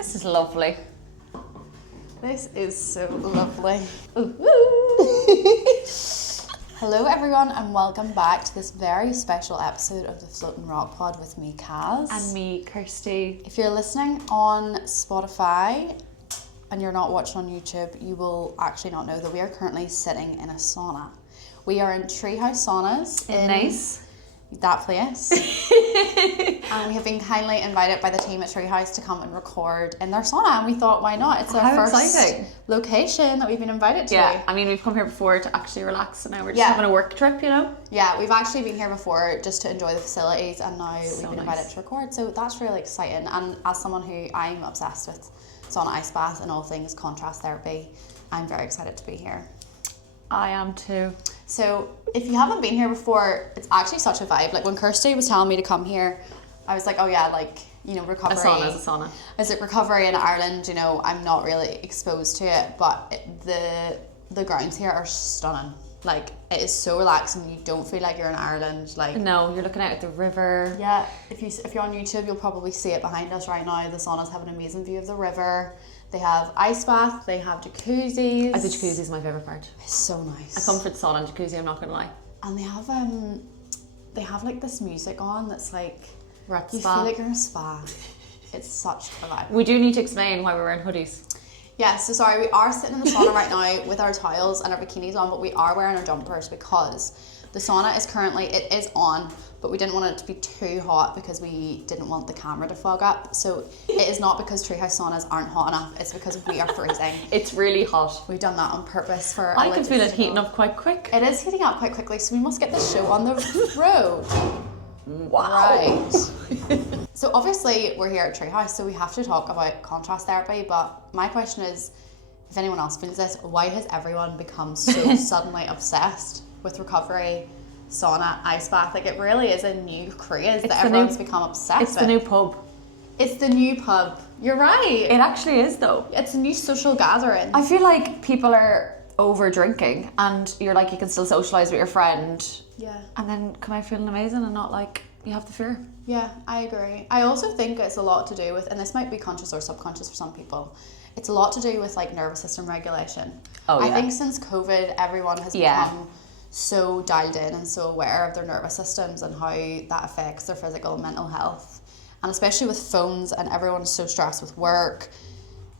This is lovely. This is so lovely. Hello everyone and welcome back to this very special episode of the Floating Rock Pod with me, Kaz. And me, Kirsty. If you're listening on Spotify and you're not watching on YouTube, you will actually not know that we are currently sitting in a sauna. We are in Treehouse Saunas. Nice. That place. And we have been kindly invited by the team at Treehouse to come and record in their sauna, and we thought, why not? It's our first exciting location that we've been invited to. Yeah, I mean, we've come here before to actually relax, and now we're just having a work trip, you know? Yeah, we've actually been here before just to enjoy the facilities, and now So we've been nice. invited to record, so that's really exciting. And as someone who I'm obsessed with sauna, ice bath and all things contrast therapy, I'm very excited to be here. I am too. So if you haven't been here before, it's actually such a vibe. Like when Kirsty was telling me to come here, I was like, oh yeah, like, you know, recovery. A sauna is a sauna. I was like, recovery in Ireland, you know, I'm not really exposed to it, but the grounds here are stunning. Like, it is so relaxing. You don't feel like you're in Ireland. Like, No, you're looking out at the river. yeah, if you're on YouTube, you'll probably see it behind us right now. The saunas have an amazing view of the river. They have ice bath, they have jacuzzis. I think jacuzzi is my favourite part. It's so nice. I come for the sauna and jacuzzi, I'm not going to lie. And they have like this music on that's like, We're at the you spa. feel like you're in a spa. It's such a vibe. We do need to explain why we're wearing hoodies. Yeah, so sorry, we are sitting in the sauna right now with our towels and our bikinis on, but we are wearing our jumpers because the sauna is currently, it is on, but we didn't want it to be too hot because we didn't want the camera to fog up. So it is not because Treehouse saunas aren't hot enough, it's because we are freezing. It's really hot. We've done that on purpose for I can feel it logistical- heating up quite quick. It is heating up quite quickly, so we must get this show on the road. Wow. Right. So obviously we're here at Treehouse, so we have to talk about contrast therapy, but my question is, if anyone else feels this, why has everyone become so suddenly obsessed with recovery, sauna, ice bath? Like, it really is a new craze that everyone's become obsessed It's with. the new pub. It's the new pub. You're right. It actually is though. It's a new social gathering. I feel like people are over drinking and you're like, you can still socialise with your friend Yeah. and then come out feeling amazing and not like you have the fear. Yeah, I agree. I also think it's a lot to do with, and this might be conscious or subconscious for some people, it's a lot to do with like nervous system regulation. Oh, I yeah. think since COVID, everyone has become so dialed in and so aware of their nervous systems and how that affects their physical and mental health. And especially with phones and everyone is so stressed with work,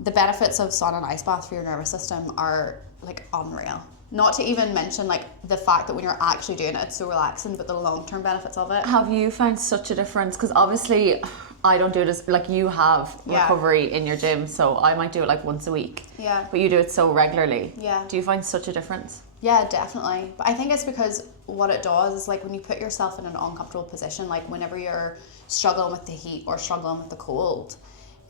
the benefits of sauna and ice bath for your nervous system are like unreal. Not to even mention like the fact that when you're actually doing it, it's so relaxing, but the long-term benefits of it. Have you found such a difference? Because obviously I don't do it as, like you have recovery in your gym, so I might do it like once a week. Yeah. But you do it so regularly. Yeah. Do you find such a difference? Yeah, definitely. But I think it's because what it does is like when you put yourself in an uncomfortable position, like whenever you're struggling with the heat or struggling with the cold,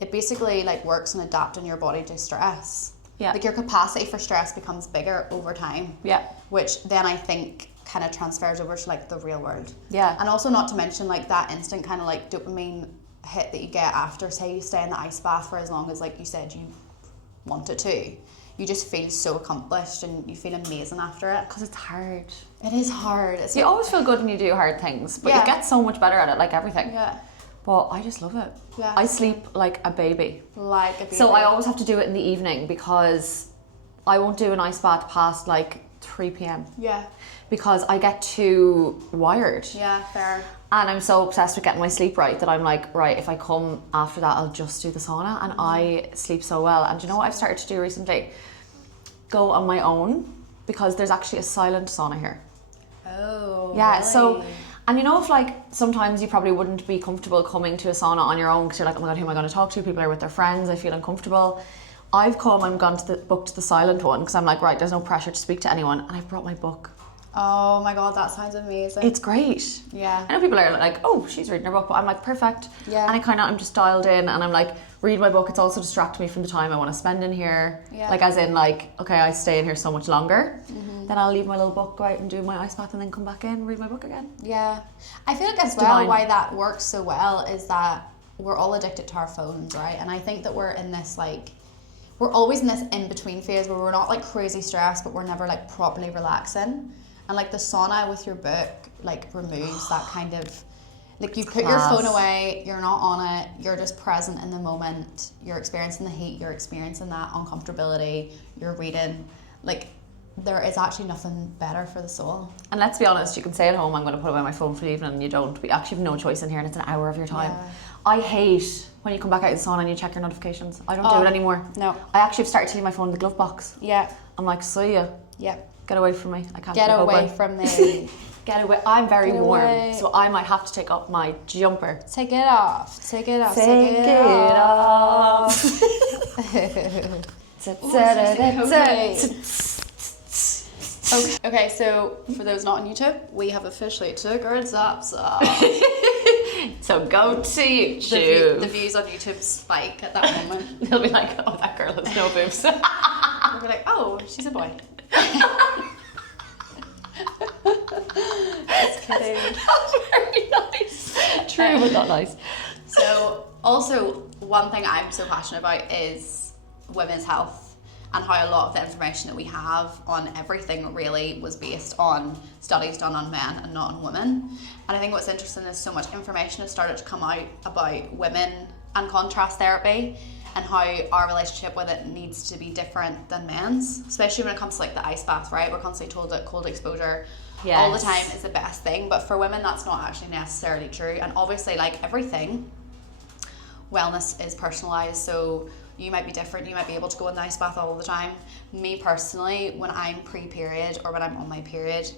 it basically like works on adapting your body to stress. Yeah. Like your capacity for stress becomes bigger over time. Yeah. Which then I think kind of transfers over to like the real world. Yeah. And also not to mention like that instant kind of like dopamine hit that you get after, say you stay in the ice bath for as long as like you said you wanted to. You just feel so accomplished and you feel amazing after it. Because it's hard. It is hard. It's You like, always feel good when you do hard things, but Yeah. you get so much better at it, like everything. yeah, But I just love it. Yeah. I sleep like a baby. like a baby. So I always have to do it in the evening because I won't do an ice bath past like 3 p.m. Yeah, because I get too wired. yeah, fair. And I'm so obsessed with getting my sleep right that I'm like, right, if I come after that, I'll just do the sauna. And I sleep so well. And do you know what I've started to do recently? Go on my own, because there's actually a silent sauna here. Oh, Yeah, really? so, and you know, if like sometimes you probably wouldn't be comfortable coming to a sauna on your own because you're like, oh my God, who am I going to talk to? People are with their friends, I feel uncomfortable. I've come and gone to booked the silent one because I'm like, right, there's no pressure to speak to anyone. And I've brought my book. Oh my God, that sounds amazing. It's great. Yeah. I know people are like, oh, she's reading her book, but I'm like, perfect. Yeah. And I'm just dialed in and I'm like, read my book. It's also distracting me from the time I want to spend in here. Yeah. Like as in like, okay, I stay in here so much longer. Then I'll leave my little book, go out and do my ice bath and then come back in, read my book again. Yeah. I feel like as It's well divine. why that works so well is that we're all addicted to our phones, right? And I think that we're in this like, we're always in this in-between phase where we're not like crazy stressed, but we're never like properly relaxing. And like the sauna with your book like removes that kind of Like, you put your phone away, you're not on it, you're just present in the moment, you're experiencing the heat, you're experiencing that uncomfortability, you're reading. Like, there is actually nothing better for the soul. And let's be honest, you can say at home, I'm going to put away my phone for the evening, and you don't. But you actually have no choice in here, and it's an hour of your time. Yeah. I hate when you come back out of the sauna and you check your notifications. I don't do it anymore. No. I actually have started to leave my phone in the glove box. Yeah. I'm like, see ya. Yeah. Get away from me. I can't get away from me. Get away. I'm very warm, so I might have to take off my jumper. Take it off. Take it off. Take it off. Okay, so for those not on YouTube, we have officially took our tops off. So go to YouTube. The views on YouTube spike at that moment. They'll be like, oh, that girl has no boobs. We'll be like, oh, she's a boy. Just kidding. That's very nice. True, but not nice. So, also, one thing I'm so passionate about is women's health, and how a lot of the information that we have on everything really was based on studies done on men and not on women. And I think what's interesting is so much information has started to come out about women and contrast therapy, and how our relationship with it needs to be different than men's, especially when it comes to like the ice bath, right? We're constantly told that cold exposure all the time is the best thing, but for women that's not actually necessarily true. And obviously, like everything, wellness is personalized, so you might be different, you might be able to go in the ice bath all the time. Me personally, when I'm pre-period or when I'm on my period,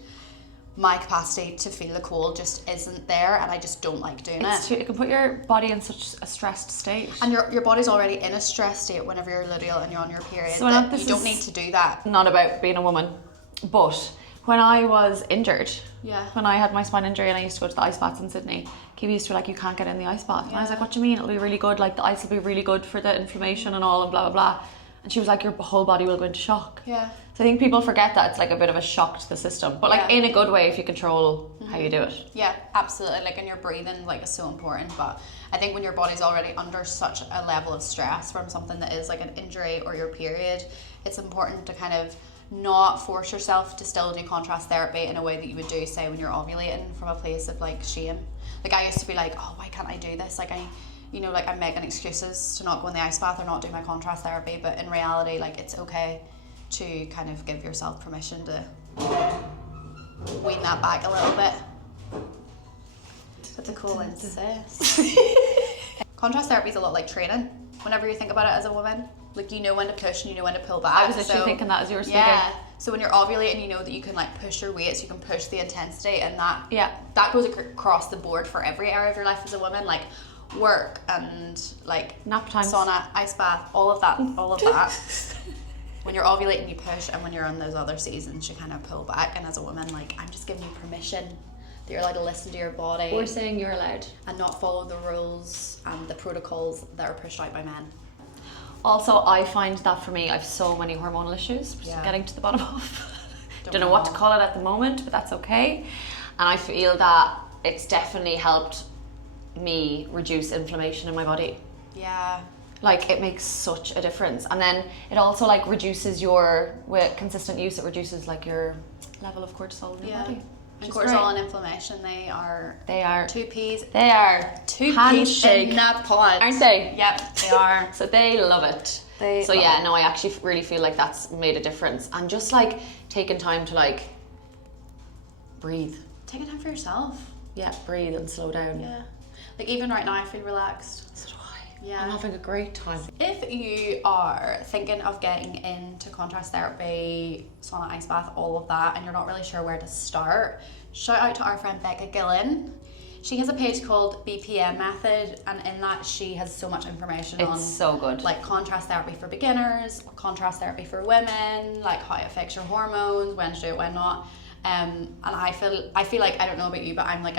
my capacity to feel the cold just isn't there, and I just don't like doing it. It can put your body in such a stressed state. And your body's already in a stressed state whenever you're luteal and you're on your period. So you don't need to do that. Not about being a woman, but when I was injured, when I had my spine injury and I used to go to the ice baths in Sydney, Kiwi used to be like, you can't get in the ice bath. And I was like, what do you mean? It'll be really good. Like, the ice will be really good for the inflammation and all and blah, blah, blah. And she was like, your whole body will go into shock. Yeah. So I think people forget that it's like a bit of a shock to the system, but like in a good way if you control how you do it. Yeah, absolutely. Like, and your breathing like is so important. But I think when your body's already under such a level of stress from something that is like an injury or your period, it's important to kind of not force yourself to still do contrast therapy in a way that you would do, say, when you're ovulating, from a place of like shame. Like, I used to be like, oh, why can't I do this? Like, I'm making excuses to not go in the ice bath or not do my contrast therapy, but in reality, like, it's okay to kind of give yourself permission to wean that back a little bit. That's a cool insist. Contrast therapy is a lot like training, whenever you think about it as a woman. Like, you know when to push and you know when to pull back. I was literally thinking that as you were speaking. Yeah. So when you're ovulating, you know that you can like push your weights, you can push the intensity, and that goes across the board for every area of your life as a woman, like work and like nap time, sauna, ice bath, all of that. When you're ovulating, you push, and when you're on those other seasons, you kind of pull back. And as a woman, like, I'm just giving you permission that you're allowed to listen to your body. We're saying you're allowed. And not follow the rules and the protocols that are pushed out by men. Also, I find that for me, I have so many hormonal issues, which I'm getting to the bottom of. Don't know what to call it at the moment, but that's okay. And I feel that it's definitely helped me reduce inflammation in my body. Yeah. Like, it makes such a difference. And then it also like reduces with consistent use, it reduces like your level of cortisol in your body. And cortisol and inflammation, they are two peas. They are two peas in that pod, aren't they? Yep, they are. So they love it. I actually really feel like that's made a difference. And just like taking time to like breathe. Taking time for yourself. Yeah, breathe and slow down. Yeah. Like, even right now, I feel relaxed. So do I. Yeah. I'm having a great time. If you are thinking of getting into contrast therapy, sauna, ice bath, all of that, and you're not really sure where to start, shout out to our friend Becca Gillen. She has a page called BPM Method, and in that she has so much information on so good. Like contrast therapy for beginners, contrast therapy for women, like how it affects your hormones, when to do it, when not. And I feel like, I don't know about you, but I'm like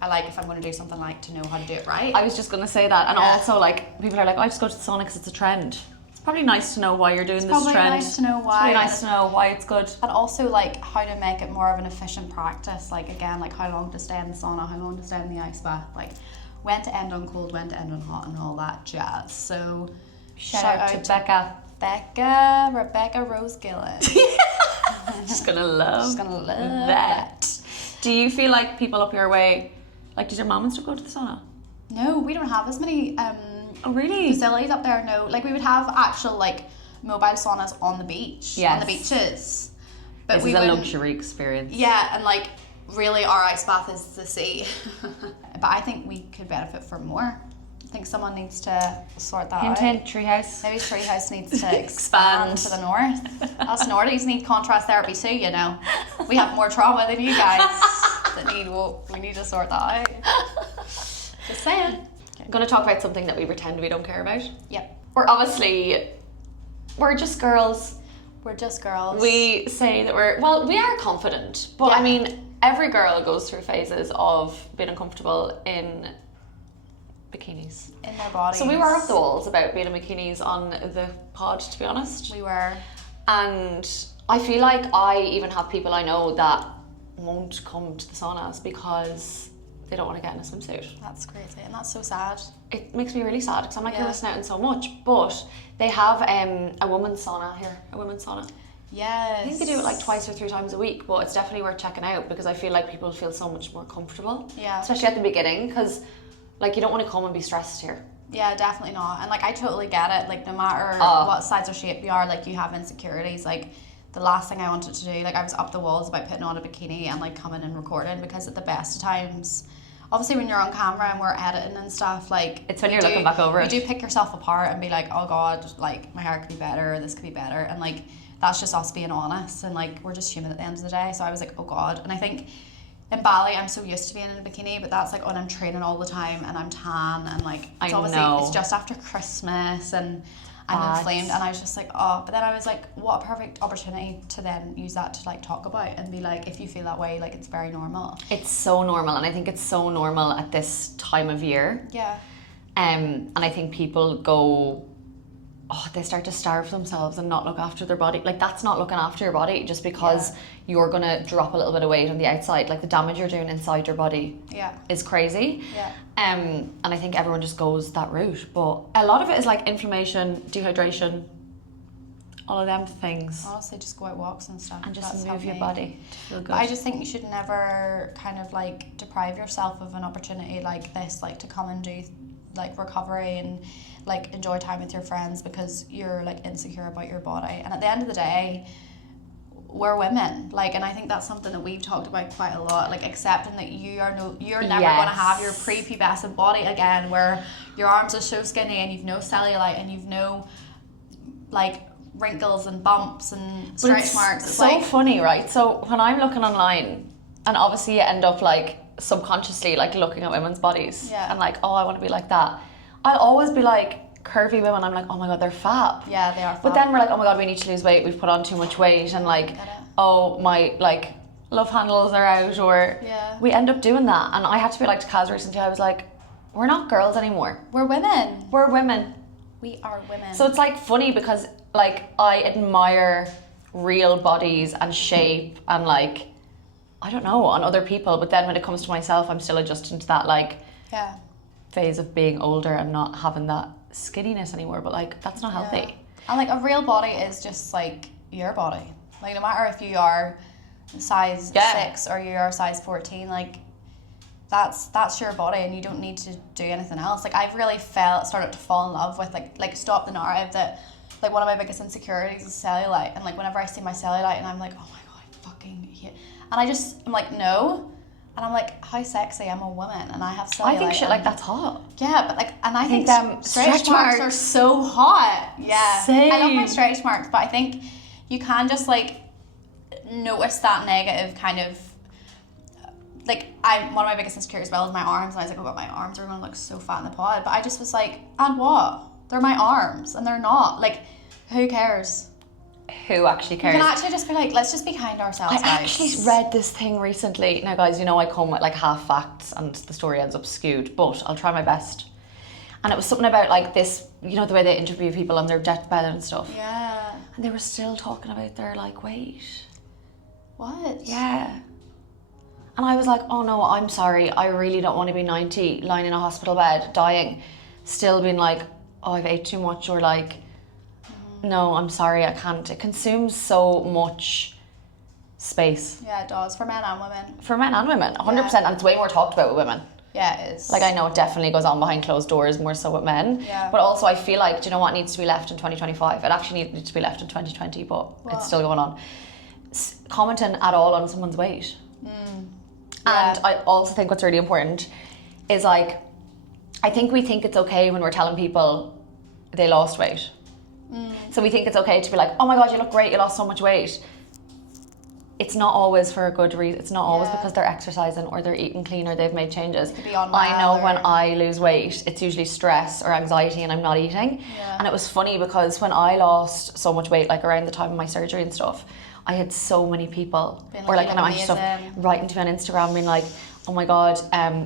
I like, if I'm going to do something, like to know how to do it right. I was just going to say that. And also, like, people are like, I just go to the sauna because it's a trend. It's probably nice to know why you're doing this trend. It's probably nice to know why. It's really nice to know why it's good. And also, like, how to make it more of an efficient practice. Like, again, like how long to stay in the sauna, how long to stay in the ice bath. Like, when to end on cold, when to end on hot, and all that jazz. So, shout out to Rebecca Rose Gillen. She's going to love that. Do you feel like people up your way, Like, does your mum and stuff go to the sauna? No, we don't have as many Oh, really? facilities up there. No, like we would have actual like mobile saunas on the beach, on the beaches. But this is a luxury experience. Yeah, and like really our ice bath is the sea. But I think we could benefit from more. I think someone needs to sort that out. Hint, Treehouse. Maybe Treehouse needs to expand to the north. Us Nordies need contrast therapy too, you know. We have more trauma than you guys. We need to sort that out. Just saying. I'm going to talk about something that we pretend we don't care about. Yep. We're just girls. We're just girls. We say that we are confident, but I mean, every girl goes through phases of being uncomfortable in bikinis. In their bodies. So we were up the walls about being in bikinis on the pod, to be honest. We were. And I feel like I even have people I know that won't come to the saunas because they don't want to get in a swimsuit. That's crazy, and that's so sad. It makes me really sad because I'm like, you're missing out on so much. But they have a women's sauna here, a women's sauna. Yes. I think they do it like 2 or 3 times a week, but it's definitely worth checking out because I feel like people feel so much more comfortable. Yeah. Especially at the beginning, because like you don't want to come and be stressed here. Yeah, definitely not. And like I totally get it. Like no matter what size or shape you are, like you have insecurities. Like the last thing I wanted to do, like I was up the walls about putting on a bikini and like coming and recording, because at the best of times, obviously when you're on camera and we're editing and stuff, like it's when you're looking back over it. You do pick yourself apart and be like, oh God, like my hair could be better, or this could be better, and like that's just us being honest, and like we're just human at the end of the day. So I was like, oh God. And I think in Bali I'm so used to being in a bikini, but that's like when I'm training all the time and I'm tan and like it's just after Christmas and I'm inflamed, and I was just like, oh. But then I was like, what a perfect opportunity to then use that to like talk about and be like, if you feel that way, like it's very normal. It's so normal, and I think it's so normal at this time of year. Yeah. And I think people go, they start to starve themselves and not look after their body. Like that's not looking after your body, just because you're gonna drop a little bit of weight on the outside. Like the damage you're doing inside your body is crazy. Yeah. And I think everyone just goes that route, but a lot of it is like inflammation, dehydration, all of them things. Honestly, just go out walks and stuff. And just move your body to feel good. But I just think you should never kind of like deprive yourself of an opportunity like this, like to come and do like recovery and like enjoy time with your friends because you're like insecure about your body. And at the end of the day, we're women, like, and I think that's something that we've talked about quite a lot, like accepting that you're never going to have your prepubescent body again, where your arms are so skinny and you've no cellulite and you've no like wrinkles and bumps and stretch marks. It's so like funny, right? So when I'm looking online, and obviously you end up like subconsciously like looking at women's bodies and like, oh, I want to be like that. I'll always be like, curvy women, I'm like, oh my God, they're fab. Yeah, they are fab. But then we're like, oh my God, we need to lose weight, we've put on too much weight, and like, oh, my like love handles are out, or we end up doing that. And I had to be like to Kaz recently, I was like, we're not girls anymore. We're women. We're women. We are women. So it's like funny because like I admire real bodies and shape and like, I don't know, on other people, but then when it comes to myself, I'm still adjusting to that like phase of being older and not having that skinniness anymore, but like that's not healthy. And like a real body is just like your body, like no matter if you are size 6 or you are size 14, like that's your body and you don't need to do anything else. Like I've really started to fall in love with like stop the narrative that like one of my biggest insecurities is cellulite, and like whenever I see my cellulite and I'm like, oh my God, I fucking hate, and I'm like, no. And I'm like, how sexy, I'm a woman and I have cellulite. I think shit like that's hot. Yeah, but like, and I think them stretch marks are so hot. Yeah. Same. I love my stretch marks, but I think you can just like notice that negative kind of, like one of my biggest insecurities as well is my arms, and I was like, oh God, my arms are going to look so fat in the pod. But I just was like, and what? They're my arms and they're not. Like, who cares? Who actually cares? You can actually just be like, let's just be kind to ourselves, I actually read this thing recently. Now guys, you know I come with like half facts and the story ends up skewed, but I'll try my best. And it was something about like this, you know, the way they interview people on their deathbed and stuff. Yeah. And they were still talking about their like weight. What? Yeah. And I was like, oh no, I'm sorry, I really don't want to be 90, lying in a hospital bed, dying, still being like, oh, I've ate too much, or like, no, I'm sorry, I can't. It consumes so much space. Yeah, it does, for men and women. For men and women, 100%, and it's way more talked about with women. Yeah, it is. Like, I know it definitely goes on behind closed doors, more so with men. Yeah. But also I feel like, do you know what needs to be left in 2025? It actually needed to be left in 2020, but it's still going on. Commenting at all on someone's weight. Yeah. And I also think what's really important is like, I think we think it's okay when we're telling people they lost weight. So we think it's okay to be like, oh my God, you look great, you lost so much weight. It's not always for a good reason. It's not always because they're exercising or they're eating clean or they've made changes. I know when I lose weight, it's usually stress or anxiety and I'm not eating. And it was funny because when I lost so much weight, like around the time of my surgery and stuff, I had so many people, or like when I went stuff, writing to me on Instagram being like, oh my God,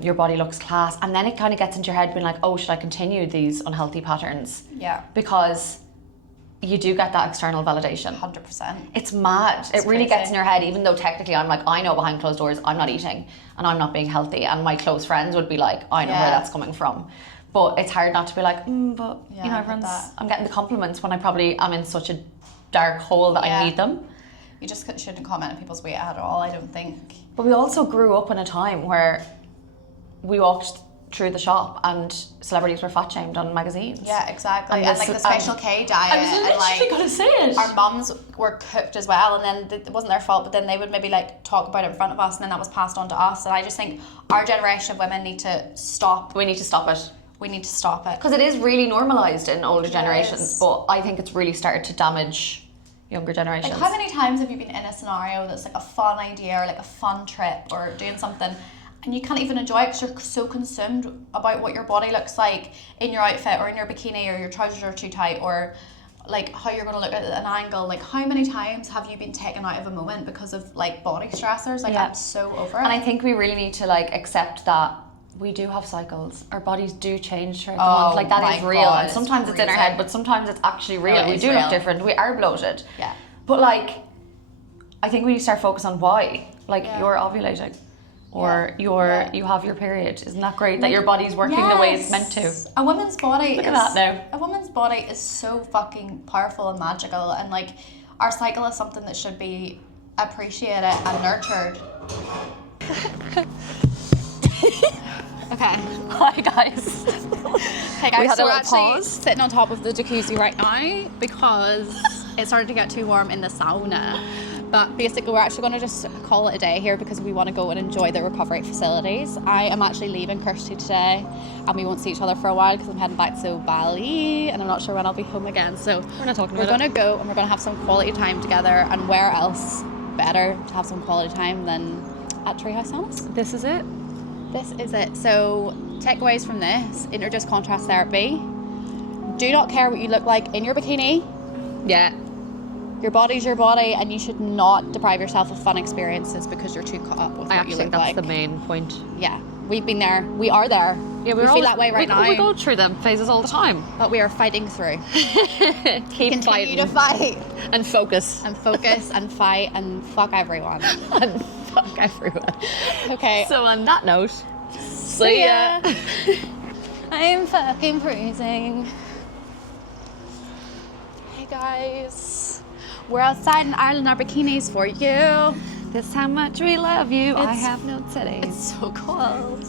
your body looks class. And then it kind of gets into your head being like, oh, should I continue these unhealthy patterns? Yeah. Because you do get that external validation. 100%. It's mad. It really gets in your head, even though technically I'm like, I know behind closed doors I'm not eating and I'm not being healthy, and my close friends would be like, I know where that's coming from. But it's hard not to be like, but you know, I'm getting the compliments when I probably am in such a dark hole that I need them. You just shouldn't comment on people's weight at all, I don't think. But we also grew up in a time where we walked through the shop and celebrities were fat shamed on magazines. Yeah, exactly. And like the Special K diet. I was literally going to say it. Our mums were cooked as well, and then it wasn't their fault, but then they would maybe like talk about it in front of us, and then that was passed on to us. And I just think our generation of women need to stop. We need to stop it. We need to stop it. Because it is really normalised in older generations, but I think it's really started to damage younger generations. Like, how many times have you been in a scenario that's like a fun idea or like a fun trip or doing something, and you can't even enjoy it because you're so consumed about what your body looks like in your outfit or in your bikini, or your trousers are too tight, or like how you're going to look at an angle? Like, how many times have you been taken out of a moment because of like body stressors? Like, I'm so over it. And I think we really need to like accept that we do have cycles. Our bodies do change throughout the month. Like, that is real. And sometimes it's in our head, but sometimes it's actually real. No, we do look different. We are bloated. Yeah. But like, I think we need to start focusing on why. Like, you're ovulating. Or you have your period. Isn't that great that your body's working the way it's meant to? A woman's body Look at that now. A woman's body is so fucking powerful and magical, and like, our cycle is something that should be appreciated and nurtured. Okay. Hi guys. Hey guys, we had so a we're little actually pause. sitting on top of the jacuzzi right now because it started to get too warm in the sauna. But basically we're actually going to just call it a day here because we want to go and enjoy the recovery facilities. I am actually leaving Kirsty today, and we won't see each other for a while because I'm heading back to Bali and I'm not sure when I'll be home again. So we're going to go and we're going to have some quality time together, and where else better to have some quality time than at Treehouse Sauna? This is it. This is it. So takeaways from this: introduce contrast therapy. Do not care what you look like in your bikini. Yeah. Your body's your body, and you should not deprive yourself of fun experiences because you're too caught up with what you look like. I think that's the main point. Yeah, we've been there. We are there. Yeah, we feel that way right now. We go through them phases all the time. But we are fighting through. Keep Continue to fight. And focus. And focus and fight and fuck everyone. And fuck everyone. Okay. So on that note, see ya. I'm fucking freezing. Hey guys. We're outside in Ireland, our bikinis for you. This is how much we love you. I have no titties. It's so cold.